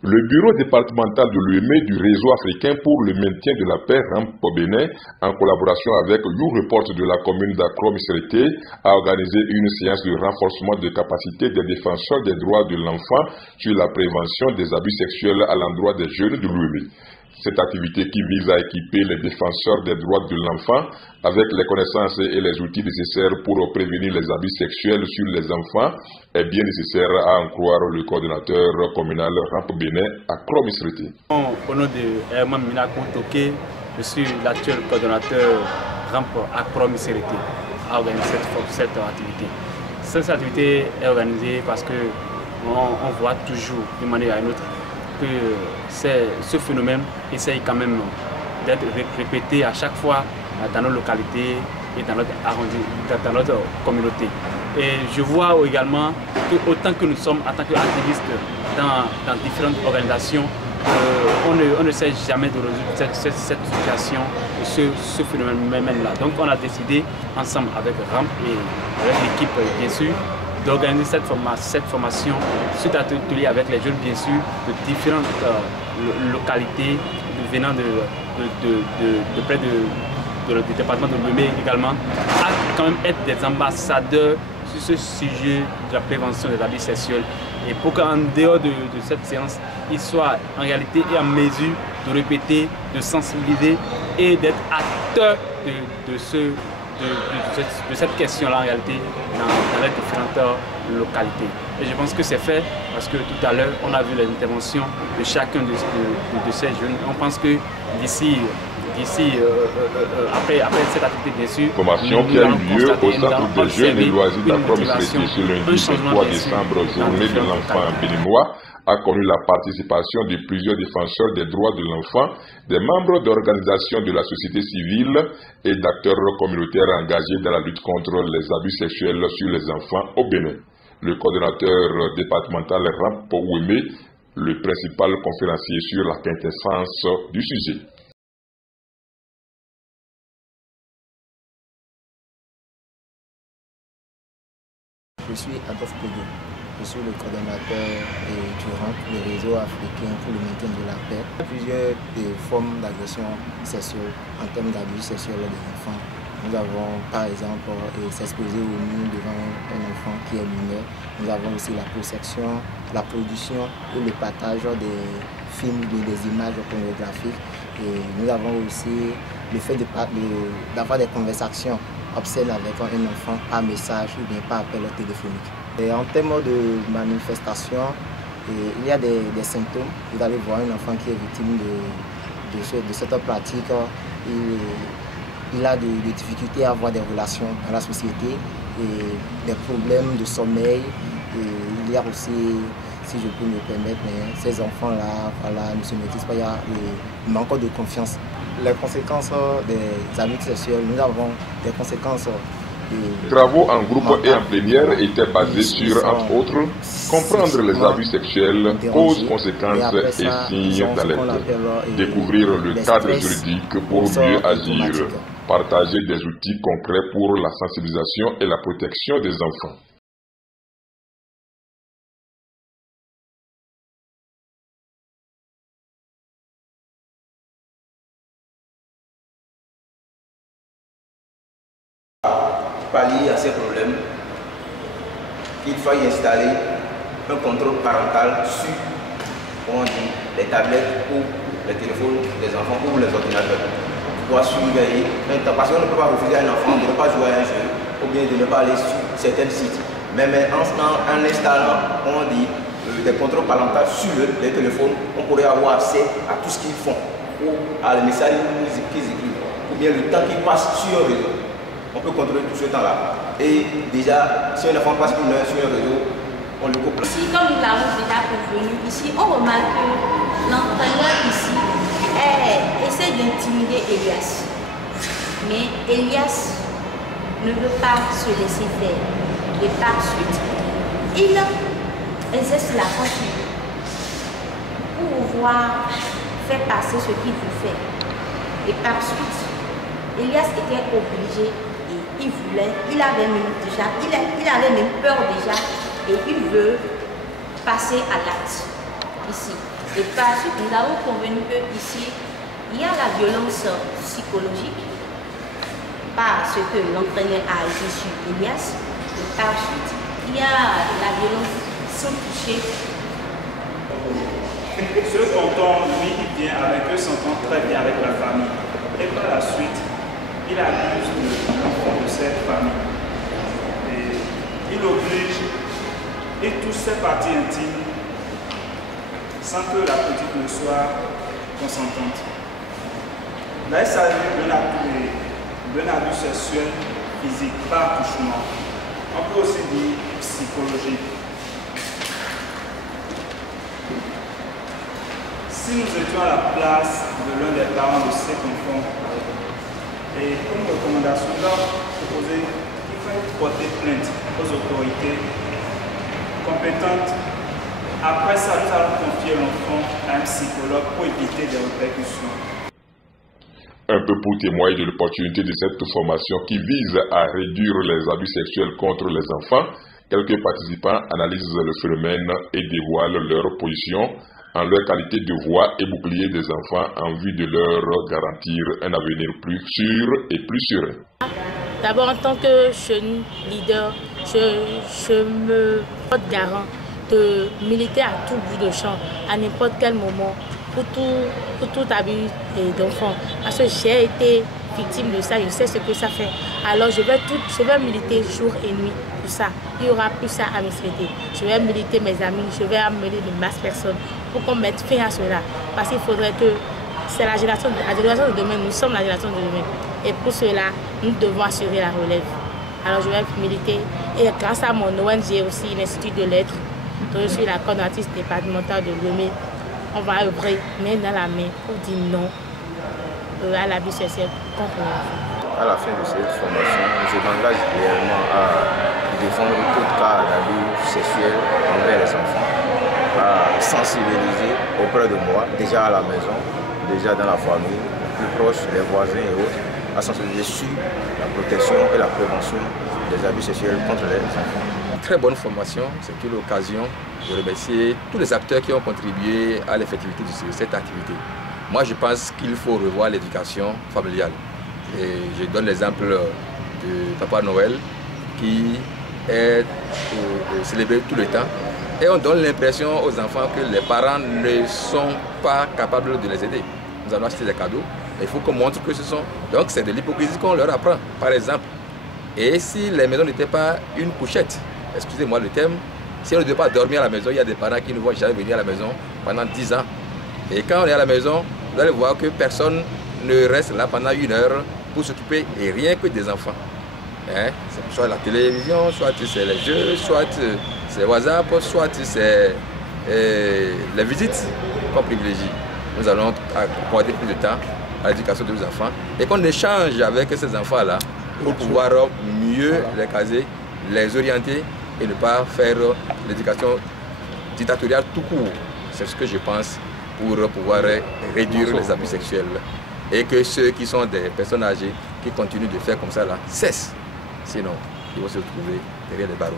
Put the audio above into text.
Le bureau départemental de l'UEME du réseau africain pour le maintien de la paix RAMP au Bénin, en collaboration avec YouReport de la commune d'Accra-Missirité, a organisé une séance de renforcement de capacité des défenseurs des droits de l'enfant sur la prévention des abus sexuels à l'endroit des jeunes de l'UEME. Cette activité qui vise à équiper les défenseurs des droits de l'enfant avec les connaissances et les outils nécessaires pour prévenir les abus sexuels sur les enfants est bien nécessaire à en croire le coordonnateur communal RAMP Bénin à Accra-Missirité. Au nom de Herman Minakou Toké, je suis l'actuel coordonnateur RAMP à Accra-Missirité à organiser cette activité. Cette activité est organisée parce qu'on voit toujours d'une manière à une autre que ce phénomène essaye quand même d'être répété à chaque fois dans nos localités et dans notre communauté. Et je vois également que autant que nous sommes en tant qu'activistes dans différentes organisations, on ne sait jamais de résoudre cette situation, ce phénomène-là. Donc on a décidé ensemble avec RAMP et avec l'équipe bien sûr d'organiser cette formation, cet atelier avec les jeunes bien sûr de différentes localités venant de près du département de l'UEME également, à quand même être des ambassadeurs sur ce sujet de la prévention des abus sexuels et pour qu'en dehors de cette séance, ils soient en réalité et en mesure de répéter, de sensibiliser et d'être acteurs de cette question-là en réalité dans les différentes localités. Et je pense que c'est fait parce que tout à l'heure, on a vu les interventions de chacun de ces jeunes. On pense que d'ici, après cette activité, bien sûr, formation qui a eu lieu au centre des jeunes et loisirs d'Accra-Missirité sur lundi 23 décembre, journée de l'enfant béninois, a connu la participation de plusieurs défenseurs des droits de l'enfant, des membres d'organisations de la société civile et d'acteurs communautaires engagés dans la lutte contre les abus sexuels sur les enfants au Bénin. Le coordonnateur départemental RAMP UEME, le principal conférencier sur la quintessence du sujet. Je suis Adolphe Kogo. Je suis le coordonnateur du RAMP, le réseau africain pour le maintien de la paix. Il y a plusieurs formes d'agression sexuelle en termes d'abus sexuels des enfants. Nous avons par exemple s'exposer au nu devant un enfant qui est mineur. Nous avons aussi la protection, la production et le partage des films, des images pornographiques. Et nous avons aussi le fait d'avoir des conversations obscènes avec un enfant par message ou bien par appel téléphonique. Et en termes de manifestation, il y a des symptômes. Vous allez voir un enfant qui est victime de cette pratique. Il a des difficultés à avoir des relations dans la société et des problèmes de sommeil. Et il y a aussi, si je peux me permettre, ces enfants-là ne se maîtrisent pas, il y a le manque de confiance. Les conséquences des abus sexuels, nous avons des conséquences. Les travaux en groupe et en plénière étaient basés sur, entre autres, comprendre les abus sexuels, causes, conséquences et signes d'alerte, découvrir le cadre juridique pour mieux agir, partager des outils concrets pour la sensibilisation et la protection des enfants. Pallier à ces problèmes, il faille installer un contrôle parental sur les tablettes ou les téléphones des enfants ou les ordinateurs. Pour surveiller un temps, parce qu'on ne peut pas refuser à un enfant de ne pas jouer à un jeu ou bien de ne pas aller sur certains sites. Mais en installant des contrôles parentaux sur les téléphones, on pourrait avoir accès à tout ce qu'ils font ou à les messages qu'ils écrivent ou bien le temps qu'ils passent sur un réseau. On peut contrôler tout ce temps-là. Et déjà, si un enfant passe une heure sur un réseau, on le coupe. Ici, comme nous l'avons déjà prévenu, ici, on remarque que l'entraîneur ici essaie d'intimider Elias. Mais Elias ne veut pas se laisser faire. Et par suite, il exerce la force pour pouvoir faire passer ce qu'il veut faire. Et par suite, Elias était obligé. Il voulait, il avait même peur déjà et il veut passer à l'acte ici. Et par la suite, nous avons convenu qu'ici, il y a la violence psychologique, parce que l'entraîneur a été sur Elias. Et par la suite, il y a la violence sans toucher. Ce tonton, lui, il vient avec eux, s'entend très bien avec la famille. Et par la suite, il abuse de l'enfant de cette famille. Et il oblige, il touche ses parties intimes sans que la petite ne soit consentante. Là, il s'agit d'un abus sexuel physique, par touchement. On peut aussi dire psychologique. Si nous étions à la place de l'un des parents de cet enfant, et comme recommandation, là, proposer qu'il faut porter plainte aux autorités compétentes. Après ça, nous allons confier l'enfant à un psychologue pour éviter des répercussions. Un peu pour témoigner de l'opportunité de cette formation qui vise à réduire les abus sexuels contre les enfants, quelques participants analysent le phénomène et dévoilent leur position en leur qualité de voix et bouclier des enfants en vue de leur garantir un avenir plus sûr et plus serein. D'abord, en tant que jeune leader, je me porte garant de militer à tout bout de champ, à n'importe quel moment, pour tout abus d'enfants. Parce que j'ai été victime de ça, je sais ce que ça fait. Alors je vais militer jour et nuit pour ça. Il n'y aura plus ça à me souhaiter. Je vais militer mes amis, je vais amener de masse personnes pour qu'on mette fin à cela. Parce qu'il faudrait que c'est la génération de demain, nous sommes la génération de demain. Et pour cela, nous devons assurer la relève. Alors je vais militer. Et grâce à mon ONG aussi, l'Institut de lettres, dont je suis la coordinatrice départementale de Lomé, on va œuvrer main dans la main pour dire non à l'abus sexuel contre l'enfant. À la fin de cette formation, je m'engage réellement à défendre tout cas d'abus sexuel envers les enfants, à sensibiliser auprès de moi, déjà à la maison, déjà dans la famille, plus proche, les voisins et autres, à sensibiliser sur la protection et la prévention des abus sexuels contre les enfants. Très bonne formation, c'est une occasion de remercier tous les acteurs qui ont contribué à l'effectivité de cette activité. Moi, je pense qu'il faut revoir l'éducation familiale. Et je donne l'exemple de Papa Noël qui est célébré tout le temps. Et on donne l'impression aux enfants que les parents ne sont pas capables de les aider. Nous allons acheter des cadeaux, mais il faut qu'on montre que ce sont... Donc c'est de l'hypocrisie qu'on leur apprend, par exemple. Et si les maisons n'étaient pas une couchette, excusez-moi le terme, si on ne devait pas dormir à la maison, il y a des parents qui ne vont jamais venir à la maison pendant 10 ans. Et quand on est à la maison, vous allez voir que personne ne reste là pendant 1 heure pour s'occuper et rien que des enfants. Hein? C'est soit la télévision, soit c'est les jeux, soit c'est WhatsApp, soit c'est les visites qu'on privilégie. Nous allons accorder plus de temps à l'éducation de nos enfants et qu'on échange avec ces enfants-là pour pouvoir mieux les caser, les orienter et ne pas faire l'éducation dictatoriale tout court. C'est ce que je pense pour pouvoir réduire les abus sexuels et que ceux qui sont des personnes âgées qui continuent de faire comme ça là cessent. Sinon, ils vont se retrouver derrière les barreaux.